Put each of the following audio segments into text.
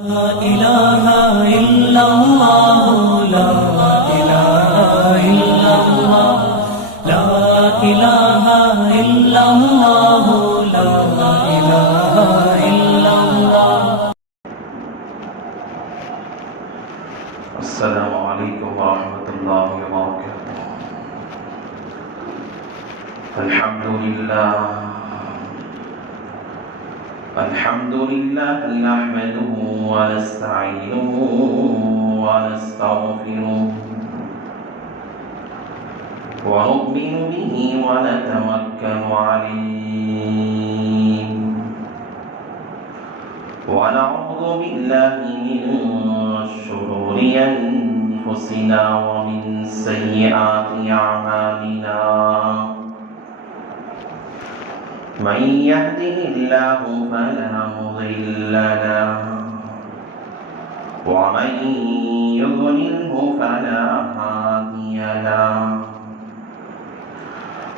لا إله إلا الله لا إله إلا الله لا إله إلا الله لا إله إلا الله. السلام عليكم ورحمة الله وبركاته. الحمد لله نحمده ونستعينه ونستغفره ونؤمن به ونتوكل عليه ونعوذ بالله من شرور أنفسنا ومن سيئات أعمالنا. من يهده الله فلا مضل له ومن يضلله فلا هادي له.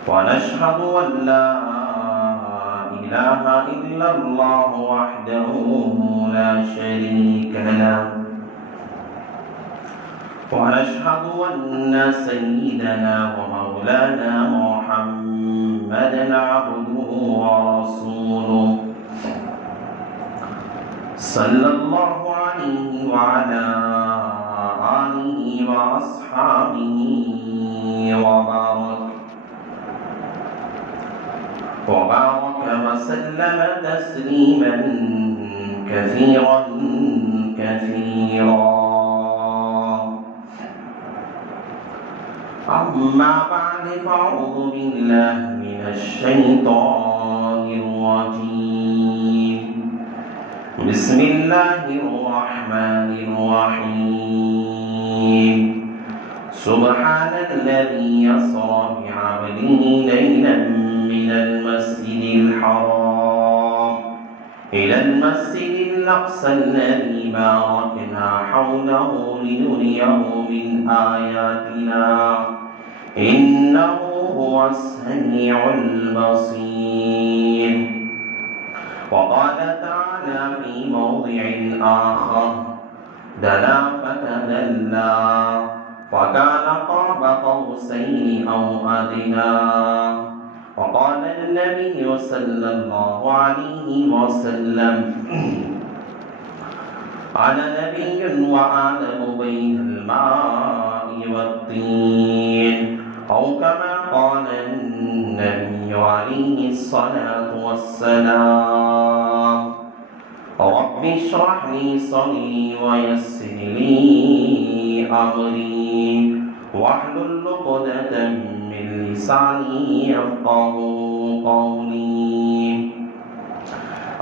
ونشهد أن لا إله إلا الله وحده لا شريك له. ونشهد أن سيدنا ومولانا محمدا عبده ورسوله صلى الله عليه وعلى آله وأصحابه وبارك وسلم تسليما كثيرا كثيرا. أما بعد فأعوذ بالله من الشيطان الرجيم. بسم الله الرحمن الرحيم. سبحان الذي يسرى بعبده ليلا من المسجد الحرام إلى المسجد الأقصى الذي باركنا حوله لنريه من آياتنا إنه هو السميع البصير. وقال تعالى في موضع آخر دنا فتدلى وكان قاب قوسين أو أدنى. وقال النبي صلى الله عليه وسلم أنا نبي وأعلم بين الماء والطين أو كما قال النبي عليه الصلاة والسلام. رب اشرح لي صدري ويسر لي أمري واحلل عقدة من لساني يفقهوا قولي.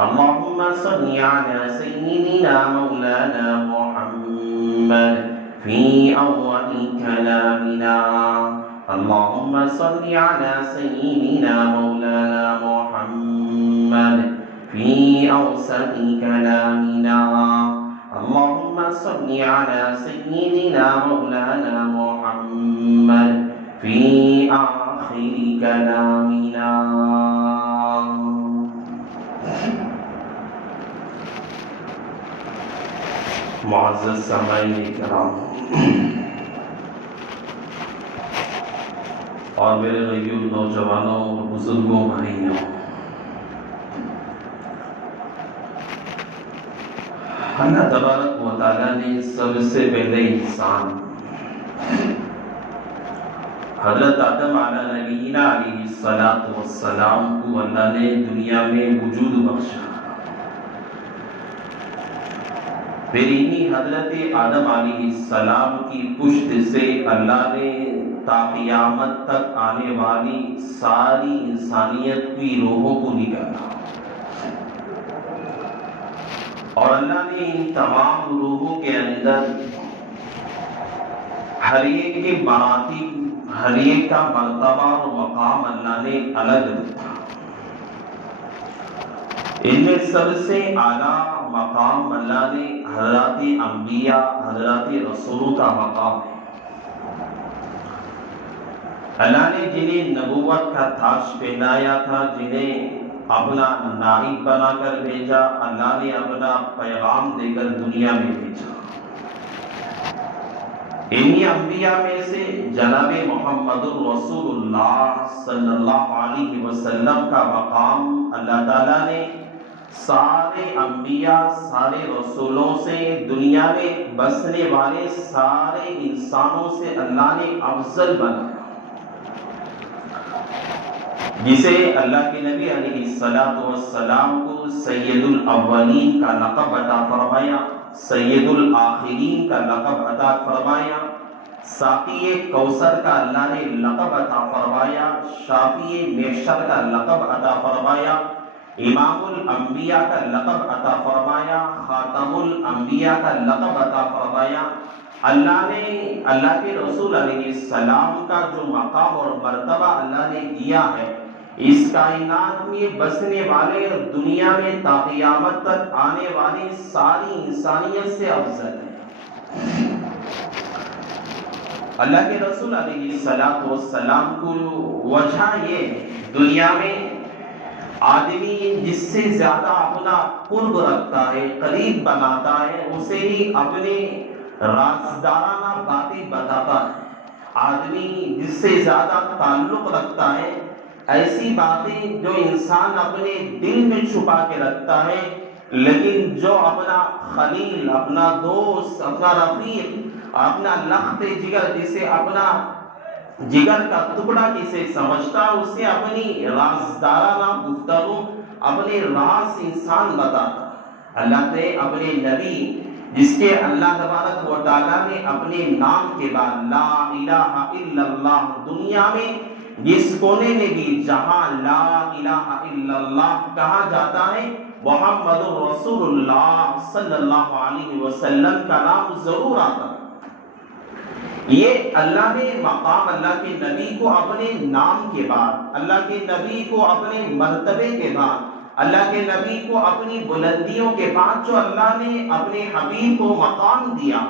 اللهم صل على سيدنا مولانا محمد في أول كلامنا. اللهم صل على سيدنا مولانا محمد في أوسط كلامنا. اللهم صل على سيدنا مولانا محمد في آخر كلامنا. معزز سامعین کرام اور میرے غیور نوجوانوں اور بزرگوں بھائیوں، اللہ تبارک و تعالیٰ نے سب سے پہلے انسان حضرت آدم علیہ السلام کو اللہ نے دنیا میں وجود بخشا. پھر انہی حضرت آدم علیہ السلام کی پشت سے اللہ نے تا قیامت تک آنے والی ساری انسانیت کی روحوں کو نکالا، اور اللہ نے ان تمام روحوں کے اندر ہر ایک کے مراتب، ہر ایک کا مرتبہ اور مقام اللہ نے الگ رکھا. ان میں سب سے اعلیٰ مقام اللہ نے حضرات انبیاء، حضرات رسولوں کا مقام ہے. اللہ نے جنہیں نبوت کا تاج پہنایا تھا، جنہیں اپنا نائب بنا کر بھیجا، اللہ نے اپنا پیغام دے کر دنیا میں بھیجا۔ انہی انبیاء میں سے جناب محمد الرسول اللہ صلی اللہ علیہ وسلم کا مقام اللہ تعالیٰ نے سارے انبیاء، سارے رسولوں سے، دنیا میں بسنے والے سارے انسانوں سے اللہ نے افضل بنایا، جسے اللہ کے نبی علیہ السلام کو سید الاولین کا لقب عطا فرمایا، سید الآخرین کا لقب عطا فرمایا، ساقی کوثر کا اللہ نے لقب عطا فرمایا، شافی محشر کا لقب عطا فرمایا، امام الانبیاء کا لقب عطا فرمایا، خاتم الانبیاء کا لقب عطا فرمایا۔ اللہ نے اللہ کے رسول علیہ السلام کا جو مقام اور مرتبہ اللہ نے دیا ہے، اس کائنات میں بسنے والے اور دنیا میں تا قیامت تک آنے والی ساری انسانیت سے افضل ہے۔ اللہ کے رسول علیہ السلام کو وجہ یہ ہے، دنیا میں آدمی جس سے زیادہ اپنا قرب رکھتا ہے، قریب بناتا ہے، اسے ہی اپنے رازدارانہ باتیں بتاتا ہے۔ آدمی جس سے زیادہ تعلق رکھتا ہے، ایسی باتیں جو انسان اپنے دل میں چھپا کے رکھتا ہے، لیکن جو اپنا خلیل، اپنا دوست، اپنا رفیق، اپنا لخت جگر، جسے اپنا جگر کا ٹکڑا جسے سمجھتا، اسے اپنی رازدارانہ گفتگو، اپنے راز انسان بتاتا۔ اللہ نے اپنے نبی، جس کے اللہ تبارک و تعالیٰ نے اپنے نام کے بعد لا الہ الا اللہ، دنیا میں جس کونے میں بھی جہاں لا الہ الا اللہ کہا جاتا ہے، محمد رسول اللہ صلی اللہ علیہ وسلم کا نام ضرور آتا ہے۔ یہ اللہ نے مقام اللہ کے نبی کو اپنے نام کے بعد، اللہ کے نبی کو اپنے مرتبے کے بعد، اللہ کے نبی کو اپنی بلندیوں کے بعد جو اللہ نے اپنے حبیب کو مقام دیا،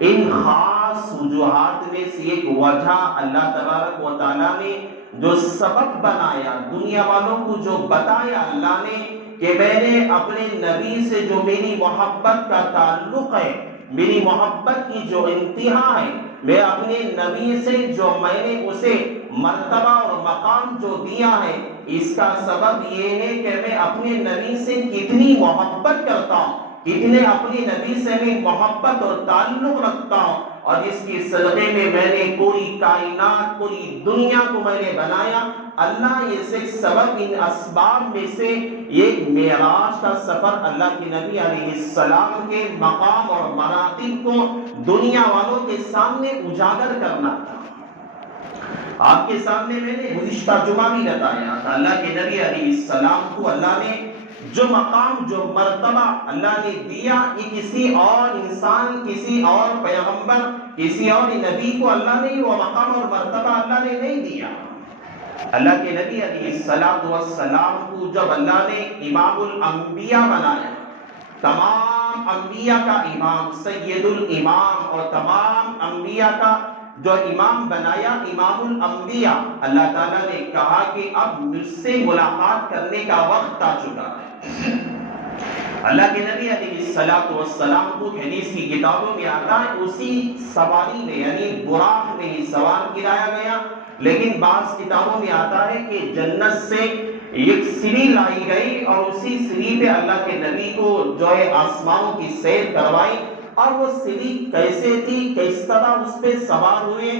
ان خاص وجوہات میں سے ایک وجہ اللہ تبارک و تعالیٰ نے جو سبب بنایا، دنیا والوں کو جو بتایا اللہ نے کہ میں نے اپنے نبی سے جو میری محبت کا تعلق ہے، میری محبت کی جو انتہا ہے، میں اپنے نبی سے جو میں نے اسے مرتبہ اور مقام جو دیا ہے، اس کا سبب یہ ہے کہ میں اپنے نبی سے کتنی محبت کرتا ہوں، کتنے اپنے نبی سے میں محبت اور تعلق رکھتا ہوں، اور اس کی صدقے میں نے پوری کائنات، پوری دنیا کو میں نے بنایا۔ اللہ یہ سے سبب، ان اسباب میں سے ایک معراج کا سفر اللہ کے نبی علیہ السلام کے مقام اور مراتب کو دنیا والوں کے سامنے اجاگر کرنا تھا۔ آپ کے سامنے میں نے گزشتہ جمعہ بھی بتایا تھا، اللہ کے نبی علیہ السلام کو اللہ نے جو مقام، جو مرتبہ اللہ نے دیا، یہ کسی اور انسان، کسی اور پیغمبر، کسی اور نبی کو اللہ نے وہ مقام اور مرتبہ اللہ نے نہیں دیا۔ اللہ کے نبی علیہ السلام کو جب اللہ نے امام الانبیاء بنایا، تمام انبیاء کا امام، سید الامام، اور تمام انبیاء کا جو امام بنایا، امام الانبیاء، اللہ تعالیٰ نے کہا کہ اب مجھ سے ملاقات کرنے کا وقت آ چکا ہے۔ اللہ کے نبی علیہ السلام کو حدیث کی کتابوں میں آتا ہے، اسی سواری میں یعنی براق میں ہی سوار کرایا گیا، لیکن بعض کتابوں میں آتا ہے کہ جنت سے ایک سیڑھی لائی گئی اور اسی سیڑھی پہ اللہ کے نبی کو جو ہے آسمانوں کی سیر کروائی، اور وہ سیڑھی کیسے تھی، کس طرح اس پہ سوار ہوئے،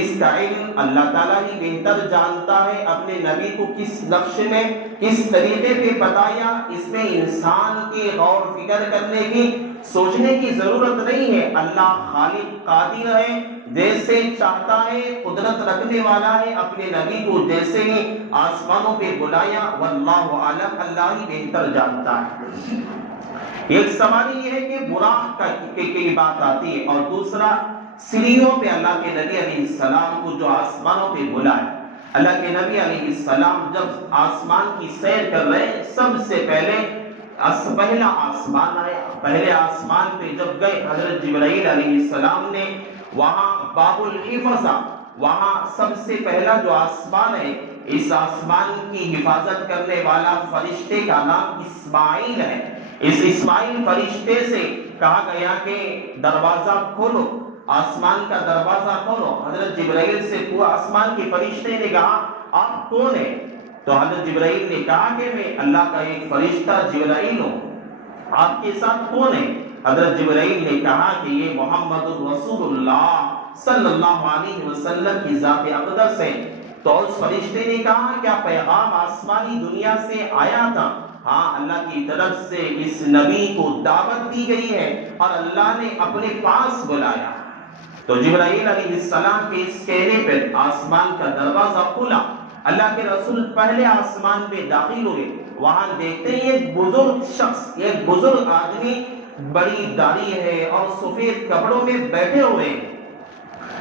اس کا علم اللہ تعالیٰ ہی بہتر جانتا ہے۔ اپنے نبی کو کس نقش میں، کس طریقے پہ بتایا، اس میں انسان کی غور فکر کرنے کی، سوچنے کی ضرورت نہیں ہے۔ اللہ خالق قادر ہے، جیسے چاہتا ہے، قدرت رکھنے والا ہے، اپنے نبی کو جیسے ہی آسمانوں پہ بلایا، واللہ عالم، اللہ ہی بہتر جانتا ہے۔ ایک سوال یہ ہے کہ براق کی بات آتی ہے، اور دوسرا سیڑھیوں پہ اللہ کے نبی علیہ السلام کو جو آسمانوں پہ بلایا۔ اللہ کے نبی علیہ السلام جب آسمان کی سیر کر رہے، سب سے پہلا آسمان آیا۔ پہلے آسمان پہ جب گئے، حضرت جبرائیل علیہ السلام نے وہاں باب الحفظہ، وہاں سب سے پہلا جو آسمان ہے، اس آسمان کی حفاظت کرنے والا فرشتے کا نام اسماعیل ہے۔ اس اسماعیل فرشتے سے کہا گیا کہ دروازہ کھولو، آسمان کا دروازہ کھولو۔ حضرت جبرائیل سے پورا آسمان کے فرشتے نے کہا آپ کون ہیں؟ تو حضرت جبرائیل نے کہا کہ میں اللہ کا ایک فرشتہ جبرائیل ہوں، آپ کے ساتھ کون ہے؟ حضرت جبرائیل نے کہا کہ یہ محمد رسول اللہ صلی اللہ علیہ وسلم کی ذات اقدس ہے۔ تو اس فرشتے نے کہا کیا پیغام آسمانی دنیا سے آیا تھا؟ ہاں، اللہ کی طرف سے اس نبی کو دعوت دی گئی ہے اور اللہ نے اپنے پاس بلایا۔ تو جبرائیل علیہ السلام کے اس کہنے پر آسمان کا دروازہ کھلا، اللہ کے رسول پہلے آسمان میں داخل ہوئے۔ وہاں دیکھتے ہیں ایک بزرگ شخص، ایک بزرگ آدمی، بڑی داڑھی ہے اور سفید کپڑوں میں بیٹھے ہوئے ہیں۔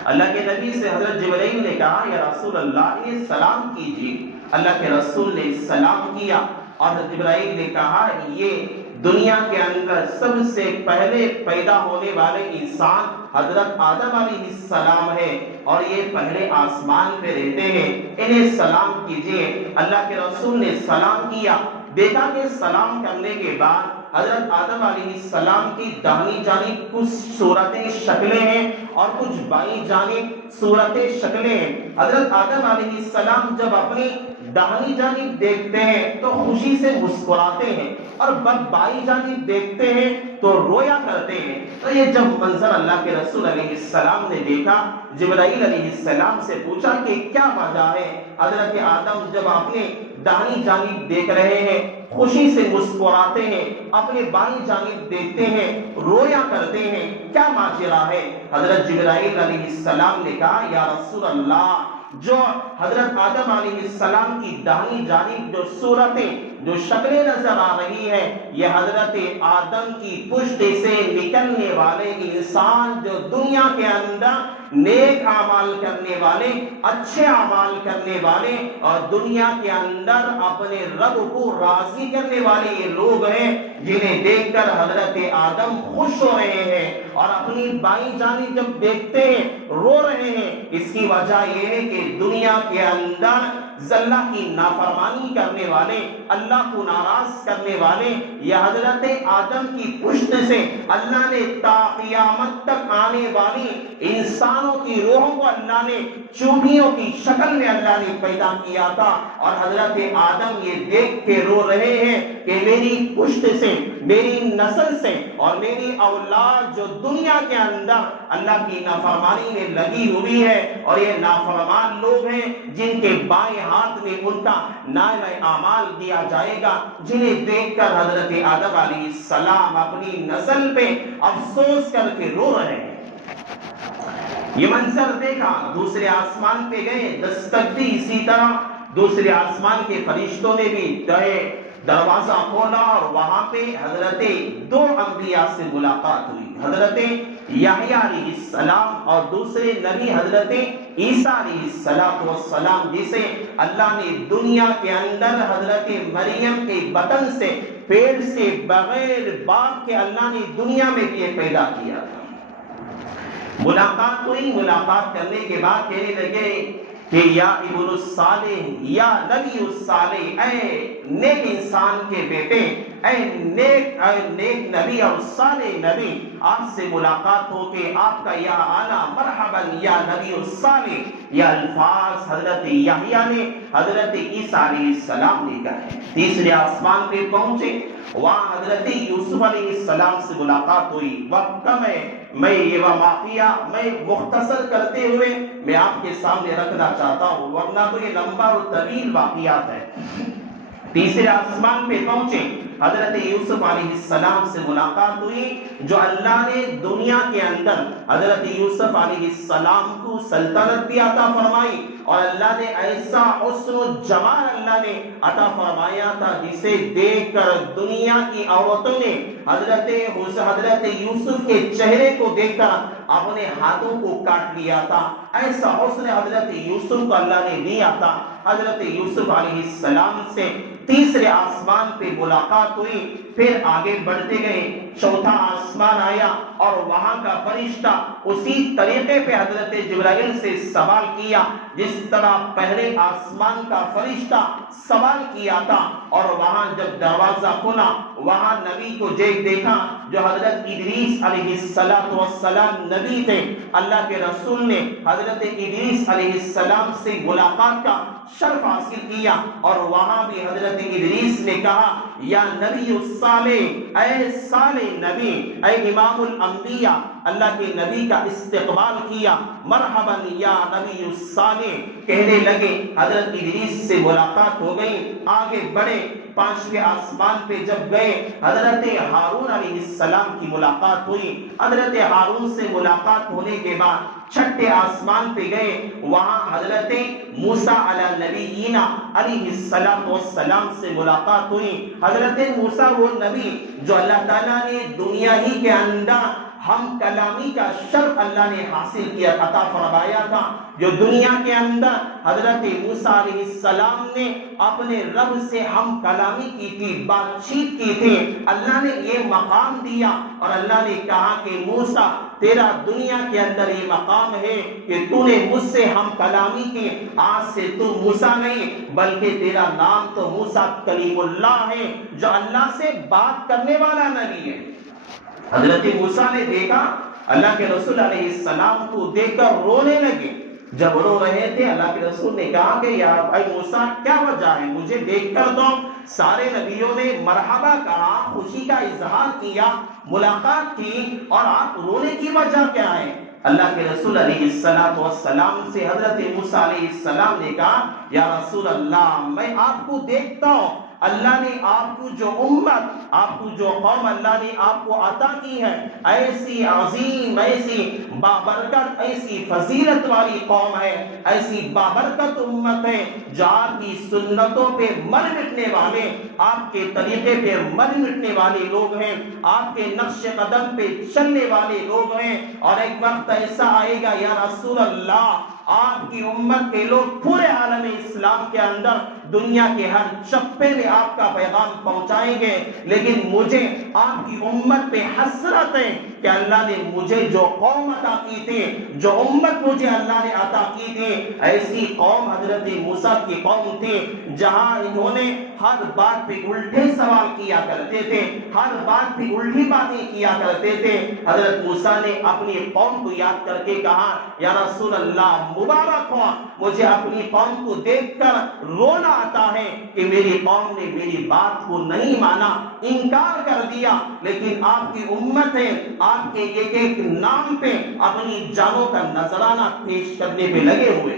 اللہ کے نبی سے حضرت جبرائیل نے کہا یا رسول اللہ انہیں سلام کیجیے۔ اللہ کے رسول نے سلام کیا اور حضرت جبرائیل نے کہا یہ دنیا کے اندر سب سے پہلے پیدا ہونے والے انسان حضرت آدم علیہ السلام ہے اور یہ پہلے آسمان پہ رہتے ہیں، انہیں سلام کیجیے۔ اللہ کے رسول نے سلام کیا، دیکھا کہ سلام کرنے کے بعد حضرت آدم علیہ السلام کی داہنی جانب کچھ صورتیں شکلیں ہیں اور کچھ بائیں جانب صورتیں شکلیں ہیں۔ حضرت آدم علیہ السلام جب اپنی داہنی جانب دیکھتے ہیں تو خوشی سے مسکراتے ہیں اور بائیں جانب دیکھتے ہیں تو رویا کرتے ہیں۔ تو یہ جب منظر اللہ کے رسول علیہ السلام نے دیکھا، جبرائیل علیہ السلام سے پوچھا کہ کیا وجہ ہے؟ حضرت آدم جب اپنے داہنی جانب دیکھ رہے ہیں خوشی سے مسکراتے ہیں، اپنے بائیں جانب دیکھتے ہیں رویا کرتے ہیں، کیا ماجرا ہے؟ حضرت جبرائیل علیہ السلام نے کہا یا رسول اللہ جو حضرت آدم علیہ السلام کی داہنی جانب جو صورتیں جو شکلیں نظر آ رہی ہیں یہ حضرت آدم کی پشت سے نکلنے والے انسان جو دنیا کے اندر نیک اعمال کرنے والے، اچھے اعمال کرنے والے اور دنیا کے اندر اپنے رب کو راضی کرنے والے یہ لوگ ہیں جنہیں دیکھ کر حضرت آدم خوش ہو رہے ہیں اور اپنی بائیں جانب جب دیکھتے ہیں رو رہے ہیں۔ اس کی وجہ یہ ہے کہ دنیا کے اندر اللہ کی نافرمانی کرنے والے، اللہ کو ناراض کرنے والے یہ حضرت آدم کی پشت سے اللہ نے تا قیامت تک آنے والی انسانوں کی روحوں کو اللہ نے چوبیوں کی شکل میں اللہ نے پیدا کیا تھا اور حضرت آدم یہ دیکھ کے رو رہے ہیں کہ میری پشت سے، میری نسل سے اور میری اولاد جو دنیا کے اندر اللہ کی نافرمانی میں لگی ہوئی ہے اور یہ نافرمان لوگ ہیں جن کے بائیں ہاتھ میں ان کا نامہ اعمال دیا جائے گا، جنہیں دیکھ کر حضرت آدم علیہ السلام اپنی نسل پہ افسوس کر کے رو رہے ہیں۔ یہ منظر دیکھا، دوسرے آسمان پہ گئے، دستک دی، اسی طرح دوسرے آسمان کے فرشتوں نے بھی دروازہ کھولا اور وہاں پہ حضرت دو انبیاء سے ملاقات ہوئی، حضرت یحییٰ علیہ السلام اور دوسرے نبی حضرت عیسیٰ علیہ السلام جسے اللہ نے دنیا کے اندر حضرت مریم کے بطن سے، پیٹ سے، بغیر باپ کے اللہ نے دنیا میں بھی پیدا کیا تھا۔ ملاقات ہوئی، ملاقات کرنے کے بعد کہنے لگے کہ یا ابن الصالح، یا نبی الصالح، اے نیک انسان کے بیٹے، اے نیک نبی اور صالح نبی، آپ سے ملاقات ہو کے آپ کا یا آنا مرحبا یا نبی الصالح یہ الفاظ حضرت یحییٰ نے حضرت عیسیٰ علیہ السلام نے کہے۔ تیسرے آسمان پہ پہنچے، وہاں حضرت یوسف علیہ السلام سے ملاقات ہوئی۔ وقت کم ہے، میں یہ واقعہ میں مختصر کرتے ہوئے میں آپ کے سامنے رکھنا چاہتا ہوں، ورنہ تو یہ لمبا اور طویل واقعات ہے۔ تیسرے آسمان پہ پہنچے، حضرت یوسف علیہ السلام سے ملاقات ہوئی جو اللہ نے دنیا کے اندر حضرت یوسف علیہ السلام کو سلطنت بھی عطا فرمائی اور اللہ نے ایسا حسن و جمال اللہ نے عطا فرمایا تھا جسے دیکھ کر دنیا کی عورتوں نے حضرت یوسف کے چہرے کو دیکھ کر اپنے ہاتھوں کو کاٹ لیا تھا۔ ایسا حسن حضرت یوسف کو اللہ نے دیا تھا۔ حضرت یوسف علیہ السلام سے تیسرے آسمان پہ ملاقات ہوئی، پھر آگے بڑھتے گئے، چوتھا آسمان آیا اور وہاں کا فرشتہ اسی طریقے پہ حضرت جبرائیل سے سوال کیا جس طرح پہلے آسمان کا فرشتہ سوال کیا تھا۔ اور وہاں جب دروازہ کھلا، وہاں نبی کو دیکھا جو حضرت ادریس علیہ السلام نبی تھے۔ اللہ کے رسول نے حضرت ادریس علیہ السلام سے ملاقات کا شرف حاصل کیا، اور وہاں بھی حضرت ادریس نے کہا یا نبی الصالح، اے صالح نبی، اے امام الانبیاء، اللہ کے نبی کا استقبال کیا، مرحبا یا نبی الصالح کہنے لگے۔ حضرت ادریس سے ملاقات ہو گئی، آگے بڑھے، پانچویں آسمان پہ جب گئے حضرت ہارون علیہ السلام کی ملاقات ہوئی۔ حضرت ہارون سے ملاقات ہونے کے بعد چھٹے آسمان پہ گئے، وہاں حضرت موسیٰ علیہ نبینا علیہ السلام سے ملاقات ہوئی۔ حضرت موسیٰ وہ نبی جو اللہ تعالیٰ نے دنیا ہی کے اندر ہم کلامی کا شرف اللہ نے حاصل کیا، عطا فرمایا تھا، جو دنیا کے اندر حضرت موسیٰ علیہ السلام نے اپنے رب سے ہم کلامی کی تھی، بات چیت کی تھی۔ اللہ نے یہ مقام دیا اور اللہ نے کہا کہ موسیٰ تیرا دنیا کے اندر یہ مقام ہے کہ تو نے مجھ سے ہم کلامی کی، آج سے تو موسیٰ نہیں بلکہ تیرا نام تو موسیٰ کلیم اللہ ہے، جو اللہ سے بات کرنے والا نبی ہے۔ حضرت موسیٰ نے دیکھا، اللہ کے رسول علیہ السلام کو دیکھ کر رونے لگے۔ جب رو رہے تھے اللہ کے رسول نے کہا کہ یا اے موسیٰ کیا وجہ ہے، مجھے دیکھ کر تو سارے نبیوں نے مرحبا کہا، خوشی کا اظہار کیا، ملاقات کی، اور آپ رونے کی وجہ کیا ہے؟ اللہ کے رسول علیہ السلام سے حضرت موسیٰ علیہ السلام نے کہا یا رسول اللہ میں آپ کو دیکھتا ہوں، اللہ نے آپ کو جو امت، آپ کو جو قوم اللہ نے آپ کو عطا کی ہے، ایسی عظیم، ایسی بابرکت، ایسی فضیلت والی قوم ہے، ایسی بابرکت امت ہے جو آپ کی سنتوں پہ مر مٹنے والے، آپ کے طریقے پہ مر مٹنے والے لوگ ہیں، آپ کے نقش قدم پہ چلنے والے لوگ ہیں۔ اور ایک وقت ایسا آئے گا یا رسول اللہ آپ کی امت کے لوگ پورے عالم اسلام کے اندر دنیا کے ہر چپے میں آپ کا پیغام پہنچائیں گے، لیکن مجھے آپ کی امت پہ حسرت ہے کہ اللہ نے مجھے جو قوم عطا کی تھی، جو امت مجھے اللہ نے عطا کی تھی، ایسی قوم حضرت موسیٰ کی قوم تھی جہاں انہوں نے ہر بات پہ الٹے سوال کیا کرتے تھے، ہر بات پہ الٹی باتیں کیا کرتے تھے۔ حضرت موسیٰ نے اپنی قوم کو یاد کر کے کہا یا رسول اللہ مبارک ہو، مجھے اپنی قوم کو دیکھ کر رونا آتا ہے کہ میری قوم نے میری بات کو نہیں مانا، انکار کر دیا، لیکن آپ کی امت ہے آپ کے ایک ایک نام پہ اپنی جانوں کا نذرانہ پیش کرنے پہ لگے ہوئے،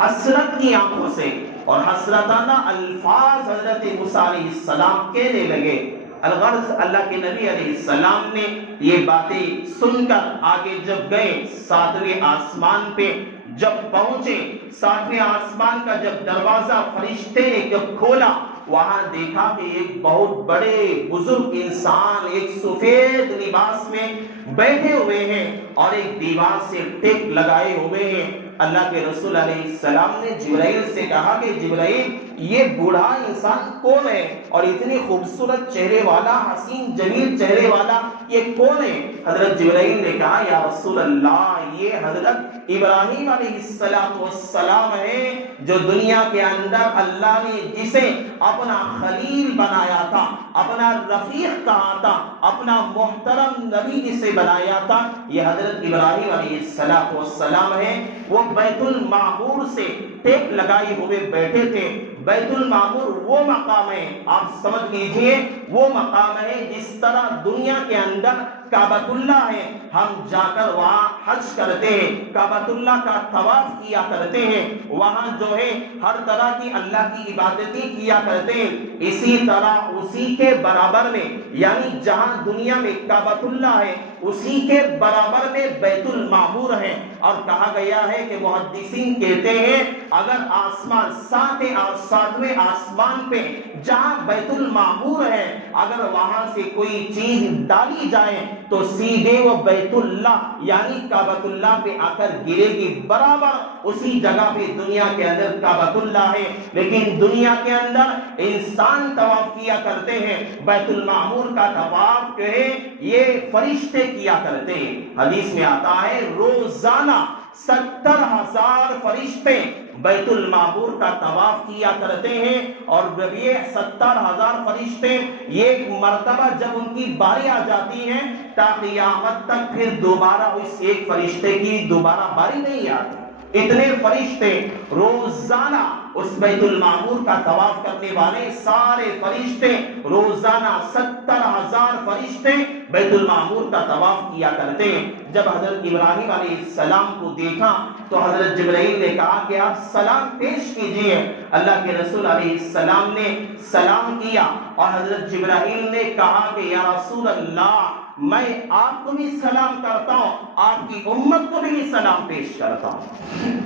حسرت کی آنکھوں سے اور حسرتانہ الفاظ حضرت موسیٰ علیہ السلام کہنے لگے۔ الغرض اللہ کے نبی علیہ السلام نے یہ باتیں سن کر آگے جب گئے، ساتویں آسمان پہ جب پہنچے، ساتویں آسمان کا جب دروازہ فرشتے نے جب کھولا، وہاں دیکھا کہ ایک بہت بڑے بزرگ انسان ایک سفید لباس میں بیٹھے ہوئے ہیں اور ایک دیوار سے ٹیک لگائے ہوئے ہیں۔ اللہ کے رسول علیہ السلام نے جبرائیل سے کہا کہ جبرائیل یہ بوڑھا انسان کون ہے اور اتنی خوبصورت چہرے والا، حسین جمیل چہرے والا یہ کون ہے؟ حضرت جبرائیل نے کہا یا رسول اللہ یہ حضرت ابراہیم علیہ السلام ہے جو دنیا کے اندر اللہ نے جسے اپنا خلیل بنایا تھا، اپنا رفیق کہا تھا، اپنا محترم نبی جسے بنایا تھا، یہ حضرت ابراہیم علیہ السلام ہے۔ وہ بیت المعمور سے ٹیک لگائی ہوئے بیٹھے تھے۔ بیت المعمور وہ مقام ہے، آپ سمجھ لیجئے وہ مقام ہے جس طرح دنیا کے اندر کعبۃ اللہ ہے، ہم جا کر وہاں حج کرتے ہیں، کعبۃ اللہ کا طواف کیا کرتے ہیں، وہاں جو ہے ہر طرح کی اللہ کی عبادتیں کیا کرتے ہیں، اسی طرح اسی کے برابر میں یعنی جہاں دنیا میں کعبۃ اللہ ہے اسی کے برابر میں بیت المعمور ہے۔ اور کہا گیا ہے کہ محدثین کہتے ہیں اگر آسمان ساتویں آسمان پہ جہاں بیت المعمور ہے اگر وہاں سے کوئی چیز ڈالی جائے تو سیدھے وہ بیت اللہ یعنی کعبۃ اللہ پہ آ کر گرے گی، برابر اسی جگہ پہ دنیا کے اندر کعبۃ اللہ ہے، لیکن دنیا کے اندر انسان طواف کیا کرتے ہیں، بیت المعمور کا طواف جو ہے یہ فرشتے کیا کرتے ہیں۔ حدیث میں آتا ہے روزانہ 70,000 فرشتے بیت المعمور کا طواف کیا کرتے ہیں، اور جب یہ 70,000 فرشتے ایک مرتبہ جب ان کی باری آ جاتی ہے تا قیامت تک پھر دوبارہ اس ایک فرشتے کی دوبارہ باری نہیں آتی۔ اتنے فرشتے روزانہ اس بیت المعمور کا طواف کرنے والے سارے فرشتے روزانہ 70,000 فرشتے بیت المعمور کا طواف کیا کرتے ہیں۔ جب حضرت ابراہیم علیہ السلام کو دیکھا تو حضرت جبرائیل نے کہا کہ آپ سلام پیش کیجئے۔ اللہ کے رسول علیہ السلام نے سلام کیا اور حضرت جبرائیل نے کہا کہ یا رسول اللہ میں آپ کو بھی سلام کرتا ہوں، آپ کی امت کو بھی سلام پیش کرتا ہوں۔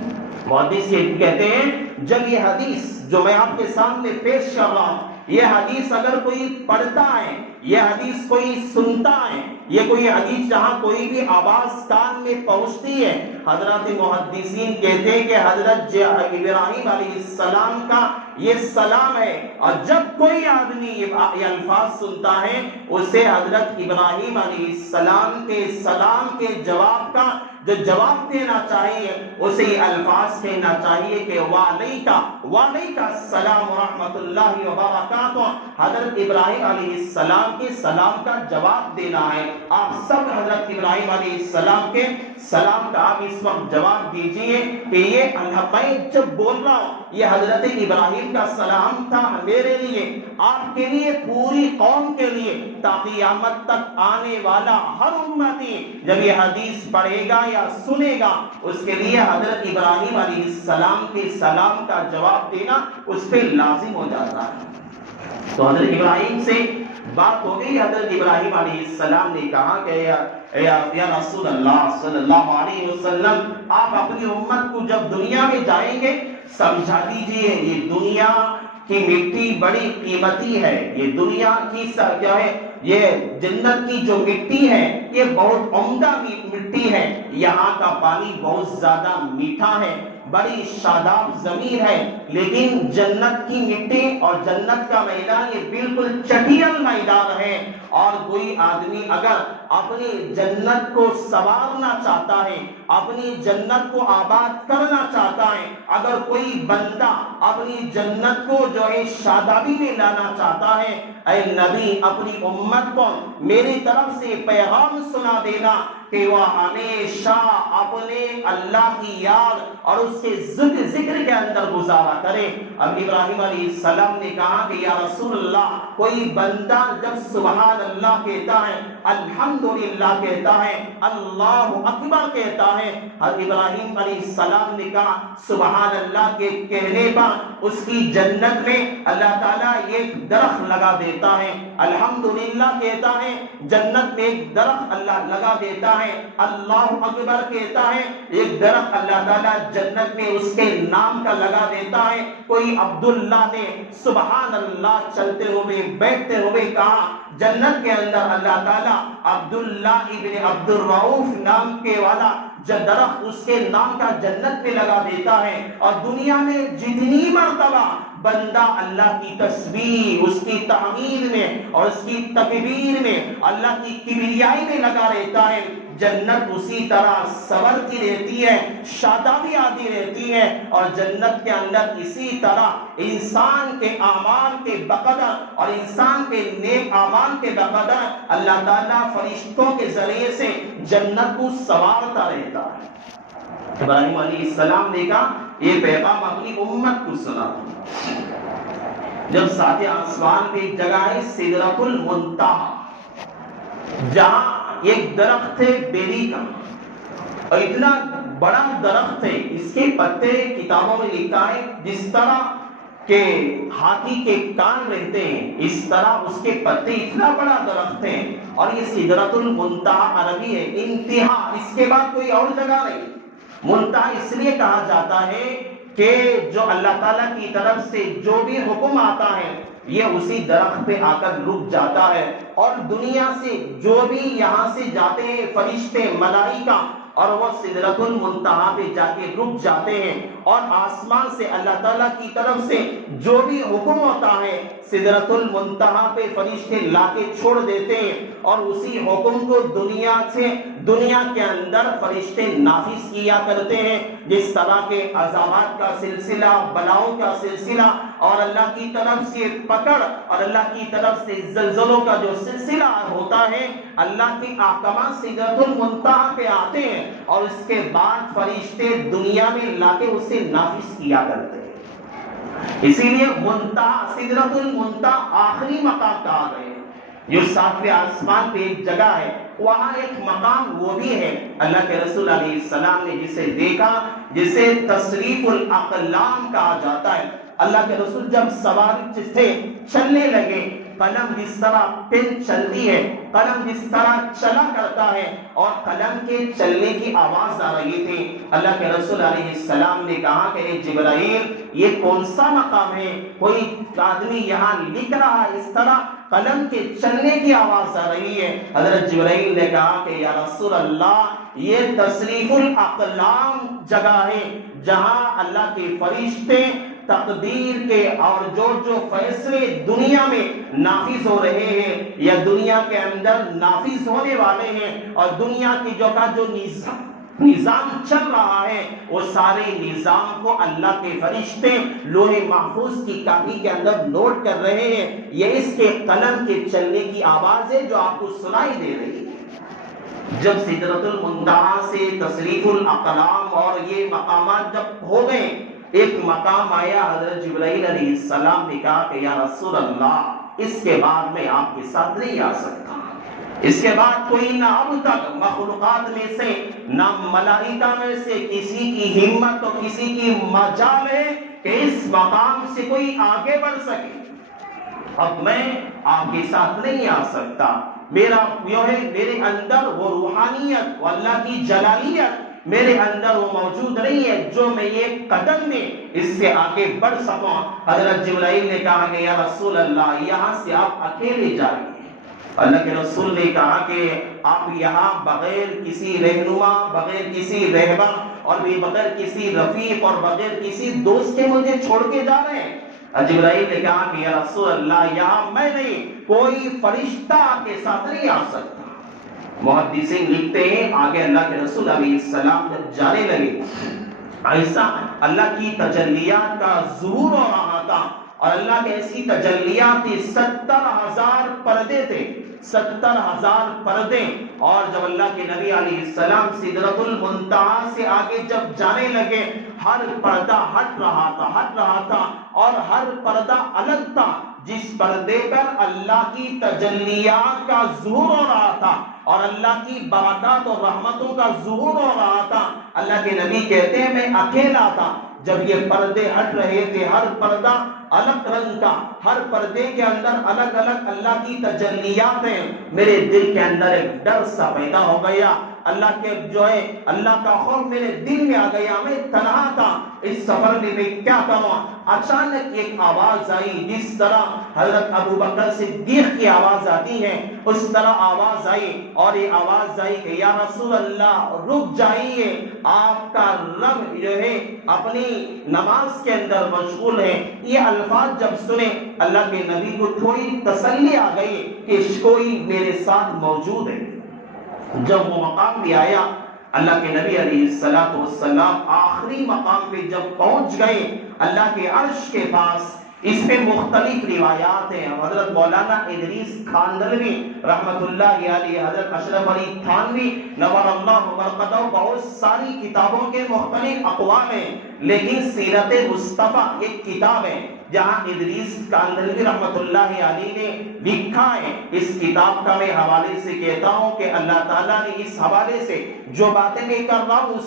محدث کہتے ہیں جب یہ حدیث جو میں آپ کے سامنے پیش کر رہا ہوں یہ حدیث اگر کوئی پڑھتا ہے، یہ حدیث کوئی سنتا ہے، یہ کوئی حدیث جہاں کوئی بھی آواز کان میں پہنچتی ہے، حضرات محدثین کہتے ہیں کہ حضرت ابراہیم علیہ السلام کا یہ سلام ہے، اور جب کوئی آدمی یہ الفاظ سنتا ہے اسے حضرت ابراہیم علیہ السلام کے سلام کے جواب کا جو جواب دینا چاہیے اسے یہ الفاظ کہنا چاہیے کہ وعلیکہ السلام ورحمۃ اللہ وبرکاتہ۔ حضرت ابراہیم علیہ السلام کے سلام کا جواب دینا ہے۔ آپ سب حضرت ابراہیم علیہ السلام کے سلام کا آپ اس وقت جواب دیجئے کہ یہ میں جب بول رہا ہوں یہ حضرت ابراہیم کا سلام تھا میرے لیے، آپ کے لیے، پوری قوم کے لیے، تا قیامت تک آنے والا ہر امتی جب یہ حدیث پڑھے گا یا سنے گا اس کے لیے حضرت ابراہیم علیہ السلام کے سلام کا جواب دینا اس پہ لازم ہو جاتا ہے۔ تو حضرت ابراہیم سے بات ہو گئی، حضرت ابراہیم علیہ السلام نے کہا کہ یا رسول اللہ صلی اللہ علیہ وسلم آپ اپنی امت کو جب دنیا میں جائیں گے سمجھا دیجئے یہ دنیا کی مٹی بڑی قیمتی ہے، یہ دنیا کی کیا ہے، یہ جنت کی جو مٹی ہے یہ بہت عمدہ مٹی ہے، یہاں کا پانی بہت زیادہ میٹھا ہے، بڑی شاداب زمین ہے، لیکن جنت کی مٹی اور جنت کا میدان یہ بالکل چٹیل میدان ہے، اور کوئی آدمی اگر اپنی جنت کو سنوارنا چاہتا ہے، اپنی جنت کو آباد کرنا چاہتا ہے، اگر کوئی بندہ اپنی جنت کو جو ہے شادابی میں لانا چاہتا ہے، اے نبی اپنی امت کو میری طرف سے پیغام سنا دینا کہ وہ ہمیشہ اپنے اللہ کی یاد اور اس کے ذکر کے اندر گزارا کرے۔ اب ابراہیم علیہ السلام نے کہا کہ یا رسول اللہ کوئی بندہ جب سبحان اللہ کہتا ہے، الحمدللہ کہتا ہے، اللہ اکبر کہتا ہے، حضرت ابراہیم علیہ السلام نے کہا سبحان اللہ کے کہنے پر اس کی جنت میں اللہ تعالیٰ ایک درخت لگا دیتا ہے، الحمدللہ کہتا ہے جنت میں ایک درخت اللہ لگا دیتا ہے، اللہ اکبر کہتا ہے ایک درخت اللہ تعالیٰ جنت میں اس کے نام کا لگا دیتا ہے۔ کوئی عبداللہ نے سبحان اللہ چلتے ہوئے بیٹھتے ہوئے کہا، جنت کے اندر اللہ تعالیٰ عبداللہ ابن عبد الرؤف نام کے والا جو درخت اس کے نام کا جنت میں لگا دیتا ہے، اور دنیا میں جتنی مرتبہ بندہ اللہ کی تسبیح اس کی تحمید میں اور اس کی تکبیر میں اللہ کی کبریائی میں لگا رہتا ہے، جنت اسی طرح سنورتی رہتی ہے، شادابی آتی رہتی ہے، اور جنت کے اندر اسی طرح انسان کے اعمال کے بقدر اور انسان کے نیک اعمال کے بقدر اللہ تعالیٰ فرشتوں کے ذریعے سے جنت کو سنوارتا رہتا ہے۔ ابراہیم علیہ السلام نے کہا یہ پیغام اپنی امت کو سنا۔ جب ساتھ آسمان پہ ایک جگہ ہے سدرۃ المنتہا، جہاں ایک درخت ہے بیری کا، اور اتنا بڑا درخت ہے، اس کے پتے کتابوں میں لکھا ہے جس طرح کہ ہاتھی کے کان رہتے ہیں اس طرح اس کے پتے، اتنا بڑا درخت ہے، اور یہ سدرۃ المنتہا عربی ہے انتہا، اس کے بعد کوئی اور جگہ نہیں۔ منتہا اس لیے کہا جاتا ہے کہ جو اللہ تعالیٰ کی طرف سے جو بھی حکم آتا ہے یہ اسی درخت پہ آ کر رک جاتا ہے، اور دنیا سے جو بھی یہاں سے جاتے ہیں فرشتے ملائکہ، اور وہ سدرۃ المنتہا پہ جا کے رک جاتے ہیں، اور آسمان سے اللہ تعالیٰ کی طرف سے جو بھی حکم ہوتا ہے سدرۃ المنتہا پہ فرشتے لا کے چھوڑ دیتے ہیں، اور اسی حکم کو دنیا کے اندر فرشتے نافذ کیا کرتے ہیں۔ جس طرح کے عذابات کا سلسلہ، بلاؤں کا سلسلہ، اور اللہ کی طرف سے پکڑ اور اللہ کی طرف سے زلزلوں کا جو سلسلہ ہوتا ہے، اللہ کے احکامات سدرۃ المنتہا پہ آتے ہیں، اور اس کے بعد فرشتے دنیا میں لا کے اسے نافذ کیا کرتے ہیں۔ اسی لیے منتہا، سدرۃ المنتہا آخری مقام کہا گیا ہے۔ جو 7ویں آسمان پہ ایک جگہ ہے، وہاں ایک مقام وہ بھی ہے، اللہ کے رسول علیہ السلام نے جسے دیکھا، جسے تصریف الاقلام کہا جاتا ہے۔ اللہ کے رسول جب سوار تھے، چلنے لگے، قلم جس طرح پن چلتی ہے، قلم جس طرح چلا کرتا ہے، اور قلم کے چلنے کی آواز آ رہی تھی۔ اللہ کے رسول علیہ السلام نے کہا کہ اے جبرائیل، یہ کون سا مقام ہے؟ کوئی آدمی یہاں لکھ رہا ہے، اس طرح قلم کے چلنے کی آواز آ رہی ہے۔ حضرت جبرائیل نے کہا کہ یا رسول اللہ، یہ تصریف الاقلام جگہ ہے، جہاں اللہ کے فرشتے تقدیر کے اور جو فیصلے دنیا میں نافذ ہو رہے ہیں یا دنیا کے اندر نافذ ہونے والے ہیں، اور دنیا کی جو نظام چل رہا ہے، وہ سارے نظام کو اللہ کے فرشتے لوح محفوظ کی کاپی کے اندر نوٹ کر رہے ہیں۔ یہ اس کے قلم کے چلنے کی آواز ہے جو آپ کو سنائی دے رہی ہے۔ جب سدرۃ المنتہا سے تصریف الاقلام اور یہ مقامات جب ہو گئے، ایک مقام آیا، حضرت جبرائیل علیہ السلام نے کہا کہ یا رسول اللہ، اس کے بعد میں آپ کے ساتھ نہیں آ سکتا۔ اس کے بعد کوئی نہ اب تک مخلوقات میں سے، نہ ملائکہ میں سے کسی کی ہمت اور کسی کی مجال ہے کہ اس مقام سے کوئی آگے بڑھ سکے۔ اب میں آپ کے ساتھ نہیں آ سکتا، میرا جو ہے میرے اندر وہ روحانیت، وہ اللہ کی جلالیت میرے اندر وہ موجود نہیں ہے جو میں یہ قدم میں اس سے آگے بڑھ سکوں۔ حضرت جبرائیل نے کہا کہ یا رسول اللہ، یہاں سے آپ اکیلے جائیے۔ اللہ کے رسول نے کہا کہ آپ یہاں بغیر کسی رہنما، بغیر کسی رہبر، اور بھی بغیر کسی رفیق اور بغیر کسی دوست کے مجھے چھوڑ کے جا رہے ہیں۔ جبرائیل نے کہا کہ یا رسول اللہ، یہاں میں نہیں، کوئی فرشتہ آپ کے ساتھ نہیں آ سکتا۔ محدثین لکھتے ہیں آگے اللہ کے رسول علیہ السلام جب جانے لگے، ایسا اللہ کی تجلیات کا ظہور ہو رہا تھا، اور اللہ کے ایسی تجلیات تھی، 70,000 پردے تھے، 70,000 پردے۔ اور جب اللہ کے نبی علیہ السلام سدرۃ المنتہا سے آگے جب جانے لگے، ہر پردہ ہٹ رہا تھا، اور ہر پردہ الگ تھا۔ جس پردے پر اللہ کی تجلیات کا ظہور ہو رہا تھا اور اللہ کی برکات اور رحمتوں کا ظہور ہو رہا تھا، اللہ کے نبی کہتے ہیں میں اکیلا تھا۔ جب یہ پردے ہٹ رہے تھے، ہر پردہ الگ رنگ کا، ہر پردے کے اندر الگ الگ اللہ کی تجلیات ہیں، میرے دل کے اندر ایک ڈر سا پیدا ہو گیا، اللہ کے جو ہے اللہ کا خوف میرے دل میں آ گیا۔ میں تنہا تھا، اس سفر میں میں کیا کروں؟ اچانک ایک آواز آئی، جس طرح حضرت ابو بکر صدیق کی آواز آتی ہے اس طرح آواز آئی، اور یہ آواز آئی کہ یا رسول اللہ رک جائیے، آپ کا رب جو ہے اپنی نماز کے اندر مشغول ہے۔ یہ الفاظ جب سنے، اللہ کے نبی کو تھوڑی تسلی آ گئی کہ کوئی میرے ساتھ موجود ہے۔ جب وہ مقام بھی آیا، اللہ کے نبی علیہ السلام آخری مقام پہ جب پہنچ گئے، اللہ کے عرش کے پاس، اس پہ مختلف روایات ہیں۔ حضرت مولانا ادریس خاندلوی رحمت اللہ علیہ، حضرت اشرف علی تھانوی نور اللہ مرقدہ، بہت ساری کتابوں کے مختلف اقوال ہیں، لیکن سیرت مصطفیٰ ایک کتاب ہے جہاں ادریس خاندلوی رحمت اللہ علیہ نے لکھا ہے۔ اس کتاب کا میں حوالے سے کہتا ہوں کہ اللہ تعالیٰ نے اس حوالے سے جو باتیں میں کر رہا ہوں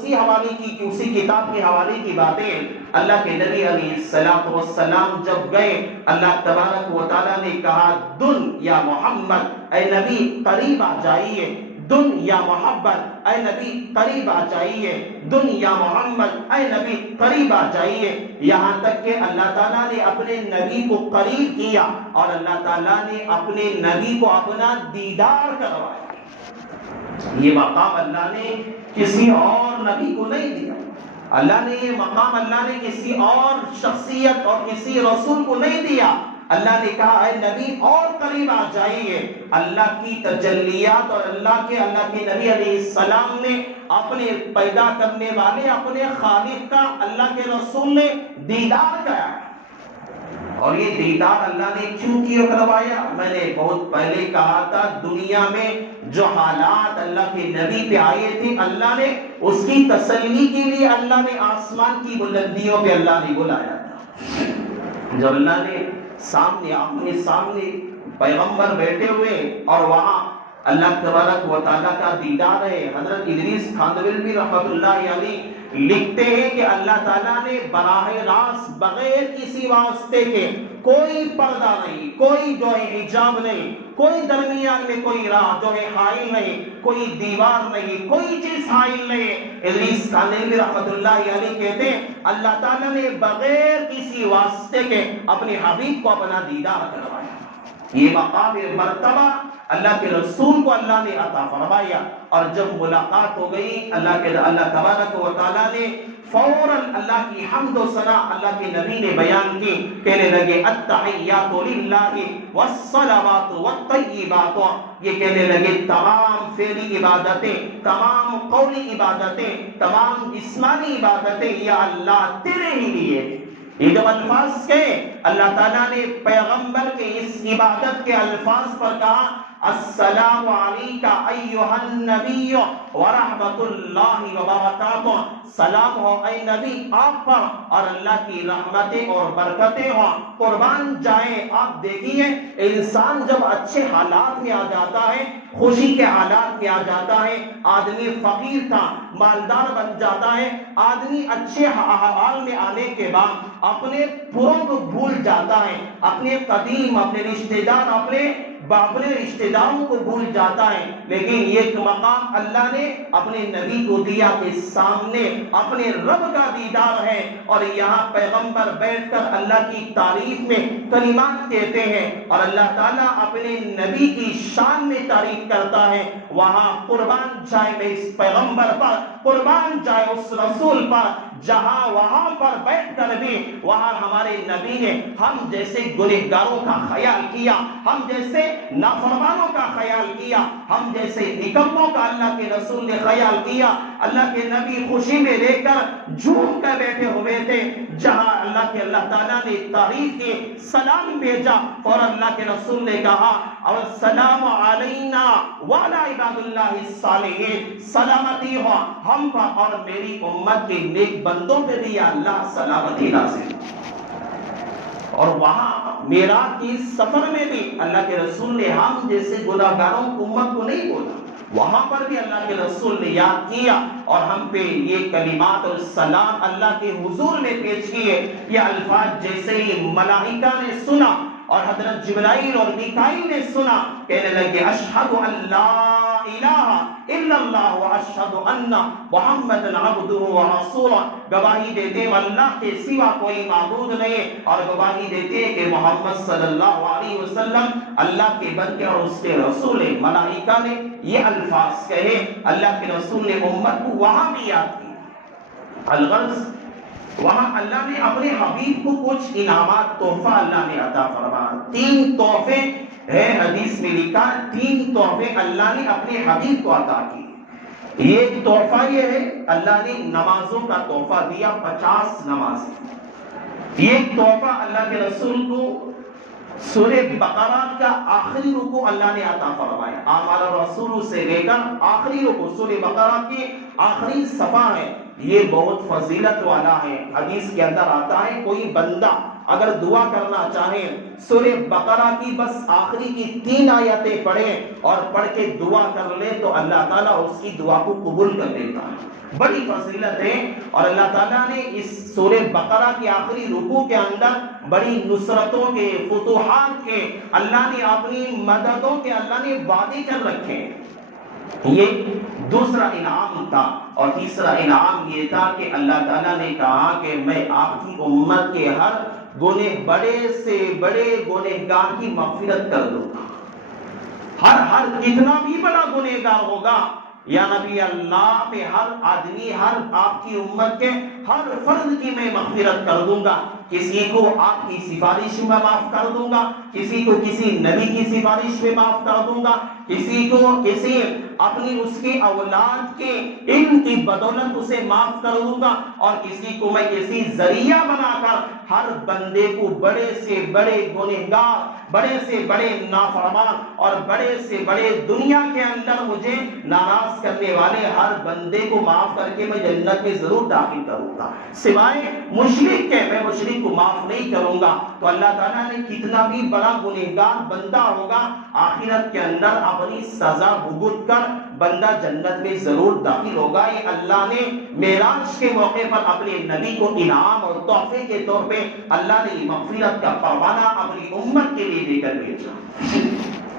اسی کتاب کے حوالے کی باتیں۔ اللہ کے نبی علیہ السلام جب گئے، اللہ تبارک و تعالیٰ نے کہا دن یا محمد، اے نبی قریب آ جائیے، دن یا محبت اے نبی قریب آ جائیے، دن یا محمد اے نبی قریب آ جائیے، یہاں تک کہ اللہ تعالیٰ نے اپنے نبی کو قریب کیا اور اللہ تعالیٰ نے اپنے نبی کو اپنا دیدار کروایا۔ یہ مقام اللہ نے کسی اور نبی کو نہیں دیا، اللہ نے یہ مقام اللہ نے کسی اور شخصیت اور کسی رسول کو نہیں دیا۔ اللہ نے کہا اے نبی اور قریب آ جائیے۔ اللہ کی تجلیات اور اللہ کے نبی علیہ السلام نے اپنے پیدا کرنے والے اپنے خالق کا، اللہ کے رسول نے دیدار کرایا۔ اور یہ دیدار اللہ نے کیوں کیا کروایا؟ میں نے بہت پہلے کہا تھا، دنیا میں جو حالات اللہ کے نبی پہ آئے تھے، اللہ نے اس کی تسلی کے لیے اللہ نے آسمان کی بلندیوں پہ اللہ نے بلایا تھا۔ جب اللہ نے آمنے سامنے پیغمبر بیٹھے ہوئے اور وہاں اللہ تبارک و تعالیٰ کا دیدار ہے، حضرت ادریس خاندویلوی رحمۃ اللہ علیہ لکھتے ہیں کہ اللہ تعالیٰ نے براہ راست بغیر کسی واسطے کے، کوئی پردہ نہیں، کوئی جو ہے حجاب نہیں، کوئی درمیان میں کوئی راہ جو ہے حائل نہیں، کوئی دیوار نہیں، کوئی چیز حائل نہیں۔ ادریس خاندویلوی رحمۃ اللہ علیہ کہتے ہیں اللہ تعالیٰ نے بغیر کسی واسطے کے اپنے حبیب کو اپنا دیدار کروایا۔ یہ مقام مرتبہ اللہ کے رسول کو اللہ نے عطا فرمایا، اور جب ملاقات ہو گئی اللہ تبارک و تعالیٰ نے فوراً اللہ کی حمد و ثنا اللہ کے نبی نے بیان کی، کہنے لگے التحیات للہ والصلوات والطیبات، یہ کہنے لگے تمام فعلی عبادتیں، تمام قولی عبادتیں، تمام جسمانی عبادتیں یا اللہ تیرے ہی لیے۔ یہ جب الفاظ کہے اللہ تعالیٰ نے پیغمبر کے اس عبادت کے الفاظ پر کہا السلام علیکہ ایہا النبی ورحمۃ اللہ وبرکاتہ، سلام ہو اے نبی آپ پر اور اللہ کی رحمتیں اور برکتیں ہوں، قربان جائیں۔ آپ دیکھیے انسان جب اچھے حالات میں آ جاتا ہے، خوشی کے حالات میں آ جاتا ہے، آدمی فقیر تھا مالدار بن جاتا ہے، آدمی اچھے حال میں آنے کے بعد اپنے پروں کو بھول جاتا ہے، اپنے قدیم، اپنے رشتہ دار، اپنے رشتہ داروں کو بھول جاتا ہے۔ لیکن یہ مقام اللہ نے اپنے نبی کو دیا کہ سامنے اپنے رب کا دیدار ہے، اور یہاں پیغمبر بیٹھ کر اللہ کی تعریف میں کلمات کہتے ہیں اور اللہ تعالیٰ اپنے نبی کی شان میں تعریف کرتا ہے۔ وہاں قربان جائے میں اس پیغمبر پر، قربان جائے اس رسول پر، جہاں وہاں پر بیٹھ کر بھی وہاں ہمارے نبی نے ہم جیسے گنہگاروں کا خیال کیا، ہم جیسے نافرمانوں کا خیال کیا، ہم جیسے نکموں کا اللہ کے رسول نے خیال کیا۔ اللہ کے نبی خوشی میں لے کر جھوم کر بیٹھے ہوئے تھے، جہاں اللہ تعالیٰ نے تعریف کی، سلام بھیجا، اور اللہ کے رسول نے کہا السلام علینا وعلی عباد اللہ الصالحین، سلامتی ہو ہم پر اور میری امت کے نیک بندوں پہ بھی یا اللہ سلامتی نازل۔ اور وہاں معراج کی سفر میں بھی اللہ کے رسول نے ہم جیسے گناہگاروں امت کو نہیں بولا، وہاں پر بھی اللہ کے رسول نے یاد کیا اور ہم پہ یہ کلمات اور سلام اللہ کے حضور میں پیش کیے۔ یہ الفاظ جیسے ہی ملائکہ نے سنا اور حضرت جبرائیل اور میکائیل نے سنا، کہنے لگے اشہد ان لا الہ الا اللہ واشہد ان محمد عبدہ ورسولہ، گواہی دیتے ہیں اللہ کے سوا کوئی معبود نہیں، اور گواہی دیتے ہیں کہ محمد صلی اللہ علیہ وسلم اللہ کے بندے اور اس کے رسول ہیں۔ ملائکہ نے یہ الفاظ کہے، اللہ کے رسول نے امت کو وہاں بھی یاد کی۔ الغرض وہاں اللہ نے اپنے حبیب کو کچھ انعامات، تحفہ اللہ نے عطا فرمایا۔ 3 تحفے ہے، حدیث میں لکھا 3 تحفے اللہ نے اپنے حبیب کو عطا کی۔ ایک تحفہ یہ ہے اللہ نے نمازوں کا تحفہ دیا، 50 نمازیں۔ ایک تحفہ اللہ کے رسول کو سورہ بقرہ کا آخری رکوع اللہ نے عطا فرمایا۔ آمال الرسول سے لے کر آخری رکوع سورہ بقرہ کی آخری صفحہ ہے، یہ بہت فضیلت والا ہے۔ حدیث کے اندر آتا ہے کوئی بندہ اگر دعا کرنا چاہے سورہ بقرہ کی بس آخری کی 3 آیتیں پڑھے اور پڑھ کے دعا کر لے تو اللہ تعالیٰ اس کی دعا کو قبول کر لیتا ہے۔ بڑی فضیلت ہے، اور اللہ تعالیٰ نے اس سورہ بقرہ کے آخری رکوع کے اندر بڑی نصرتوں کے، فتوحات کے، اللہ نے اپنی مددوں کے اللہ نے وعدے کر رکھے۔ یہ دوسرا انعام تھا. اور تیسرا انعام یہ تھا کہ اللہ تعالیٰ نے کہا کہ میں آپ کی امت کے ہر بڑے سے بڑے گنہگار کی مغفرت کر دوں گا. ہر کتنا بھی بڑا گنہگار ہوگا یا نبی اللہ پہ ہر آدمی، ہر آپ کی امت کے ہر فرد کی میں مغفرت کر دوں گا. کسی کو آپ کی سفارش میں معاف کر دوں گا، کسی کو کسی نبی کی سفارش میں معاف کر دوں گا، کسی کو کسی اپنی اس کے اولاد کے ان کی بدولت اسے معاف کر دوں گا، اور کسی کو میں کسی ذریعہ بنا کر ہر بندے کو بڑے سے بڑے گنہگار، بڑے سے بڑے نافرمان اور بڑے سے بڑے دنیا کے اندر مجھے ناراض کرنے والے ہر بندے کو معاف کر کے میں جنت میں ضرور داخل کروں گا، سوائے مشرک کے میں مشرک کو معاف نہیں کروں گا. تو اللہ تعالیٰ نے کتنا بھی بڑا گنہگار بندہ ہوگا آخرت کے اندر اپنی سزا بھگت کر بندہ جنت میں ضرور داخل ہوگا. یہ اللہ نے معراج کے موقع پر اپنے نبی کو انعام اور تحفے کے طور پہ اللہ نے مغفرت کا پروانہ اپنی امت کے لیے دے کر بھیجا.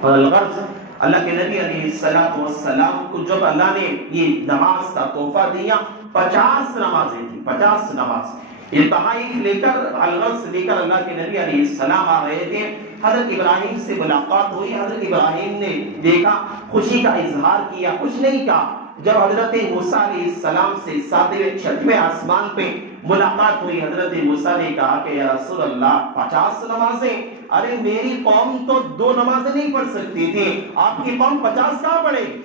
اور الغرض اللہ کے نبی علیہ السلام کو جب اللہ نے یہ نماز کا تحفہ دیا، 50 نمازیں تھیں، 50 نماز. یہ تحائف لے کر الغرض لے کر اللہ کے نبی علیہ السلام آ رہے تھے. حضرت ابراہیم سے ملاقات ہوئی. حضرت ابراہیم نے دیکھا، خوشی کا اظہار کیا، کچھ نہیں کہا. جب حضرت موسیٰ علیہ السلام سے 7ویں 6ویں آسمان پہ ملاقات ہوئی، حضرت موسیٰ نے کہا کہ یا رسول اللہ 50 نمازیں؟ ارے میری قوم تو 2 نمازیں نہیں پڑھ سکتی تھی، آپ کی قوم 50 کہاں پڑھے گی؟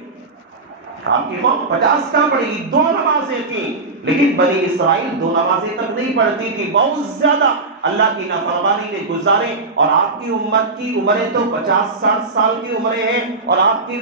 آپ کی قوم 50 کہاں پڑھے گی؟ 2 نمازیں تھیں. لیکن بنی اسرائیل 2 نمازیں تک نہیں پڑھتی تھی، بہت زیادہ اللہ کی نافرمانی میں گزارے. اور آپ کی امت کی عمریں تو 50-60 سال کی عمریں ہیں، اور آپ کی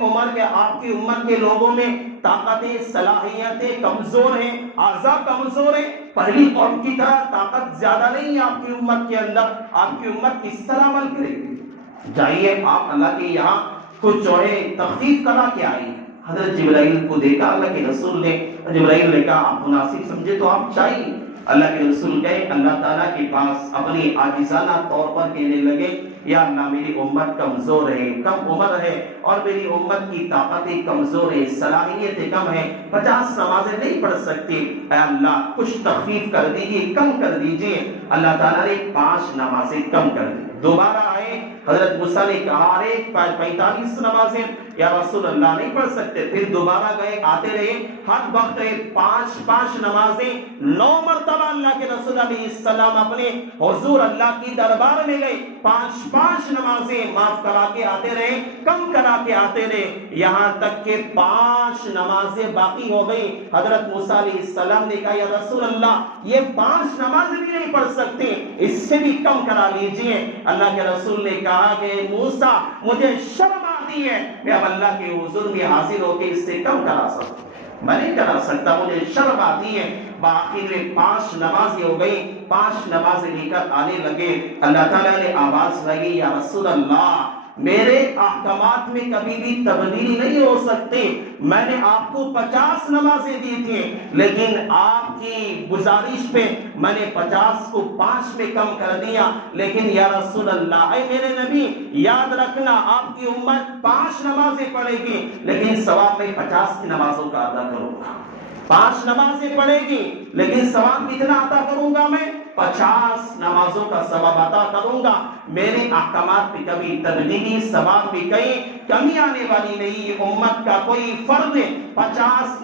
امت کے لوگوں میں طاقتیں، صلاحیتیں کمزور ہیں، اعضاء کمزور ہیں. پہلی قوم کی طرح طاقت زیادہ نہیں ہے آپ کی امت کے اندر. آپ کی امت کس طرح عمل کرے گی؟ جائیے آپ اللہ کے یہاں کچھ جو ہے تخفیف کرا کے آئیے. حضرت جبرائیل کو دیکھا اللہ کے رسول نے. جبرائیل نے کہا آپ مناسب سمجھے تو آپ چاہیے. اللہ کے رسول گئے اللہ تعالیٰ کے پاس، اپنی عاجزانہ طور پر کہنے لگے یا اللہ میری امت کمزور ہے، کم عمر ہے، اور میری امت کی طاقتیں کمزور ہے، صلاحیتیں کم ہیں، 50 نمازیں نہیں پڑھ سکتی. اے اللہ کچھ تخفیف کر دیجیے، کم کر دیجیے. اللہ تعالیٰ نے 5 نمازیں کم کر دی. دوبارہ آئے، حضرت موسیٰ نے کہا ارے 45 نمازیں یا رسول اللہ نہیں پڑھ سکتے. پھر دوبارہ گئے، آتے رہے، ہر وقت 5 نمازیں. 9 مرتبہ اللہ کے رسول علیہ السلام اپنے حضور اللہ کی دربار میں گئے، 5 نمازیں معاف کرا کے آتے رہے، کم کرا کے آتے رہے، یہاں تک کہ 5 نمازیں باقی ہو گئی. حضرت موسیٰ علیہ السلام نے کہا یا رسول اللہ یہ 5 نمازیں بھی نہیں پڑھ سکتے، اس سے بھی کم کرا لیجئے. اللہ کے رسول نے کہا کہ موسیٰ مجھے شرم آتی ہے، میں اب اللہ کے حضور میں حاضر ہو کے اس سے کم کرا سکتا ہوں، میں نہیں کرا سکتا، مجھے شرم آتی ہے. بآخر میں 5 نمازیں ہو گئی. 5 نمازیں لے کر آنے لگے. اللہ تعالیٰ نے آواز لگی یا رسول اللہ میرے احکامات میں کبھی بھی تبدیلی نہیں ہو سکتی. میں نے آپ کو 50 نمازیں دی تھی، لیکن آپ کی گزارش پہ میں نے 50 کو 5 میں کم کر دیا. لیکن یا رسول اللہ اے میرے نبی یاد رکھنا آپ کی امت 5 نمازیں پڑھے گی، لیکن ثواب میں 50 کی نمازوں کا ادا کروں گا. 5 نمازیں پڑھے گی لیکن ثواب کتنا عطا کروں گا؟ میں 50 نمازوں کا ثواب عطا کروں گا. میرے احکامات پہ کبھی تبدیلی، ثواب میں کہیں کمی آنے والی نہیں. یہ امت کا کوئی فرد 5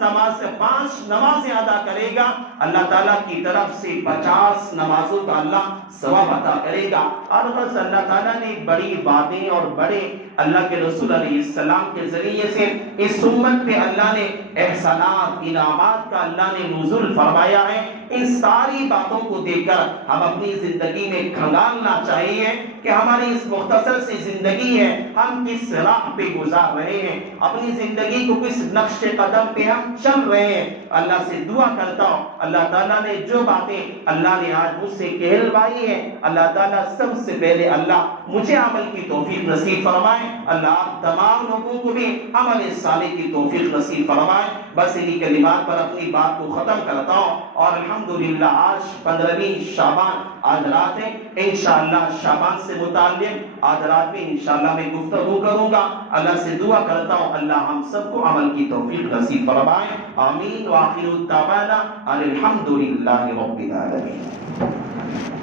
نمازیں ادا کرے گا، اللہ تعالیٰ کی طرف سے 50 نمازوں کا اللہ ثواب عطا کرے گا. اور بس اللہ تعالیٰ نے بڑی باتیں اور بڑے اللہ کے رسول علیہ السلام کے ذریعے سے اس امت پہ اللہ نے احسانات، انعامات کا اللہ نے نزول فرمایا ہے. ان ساری باتوں کو دیکھ کر ہم اپنی زندگی میں کھنگالنا چاہیے کہ ہماری اس مختصر سی زندگی ہے، ہم کس راہ پہ گزار رہے ہیں، اپنی زندگی کو کس نقش قدم پہ ہم چل رہے ہیں. اللہ سے دعا کرتا ہوں اللہ تعالیٰ نے جو باتیں اللہ نے آج مجھ سے کہلوائی ہے، اللہ تعالیٰ سب سے پہلے اللہ مجھے عمل کی توفیق نصیب فرمائے. فرمائے، اللہ آپ تمام لوگوں کو بھی عمل صالح کی توفیق نصیب فرمائے۔ بس انہی کلمات پر اپنی بات کو ختم کرتا ہوں، اور الحمدللہ آج 15ویں شعبان آج رات ہے، انشاءاللہ شعبان سے متعلق آج رات میں انشاءاللہ میں گفتگو کروں گا۔ اللہ سے دعا کرتا ہوں اللہ ہم سب کو عمل کی توفیق نصیب فرمائے، آمین۔ وآخر دعوانا ان الحمدللہ رب العالمین۔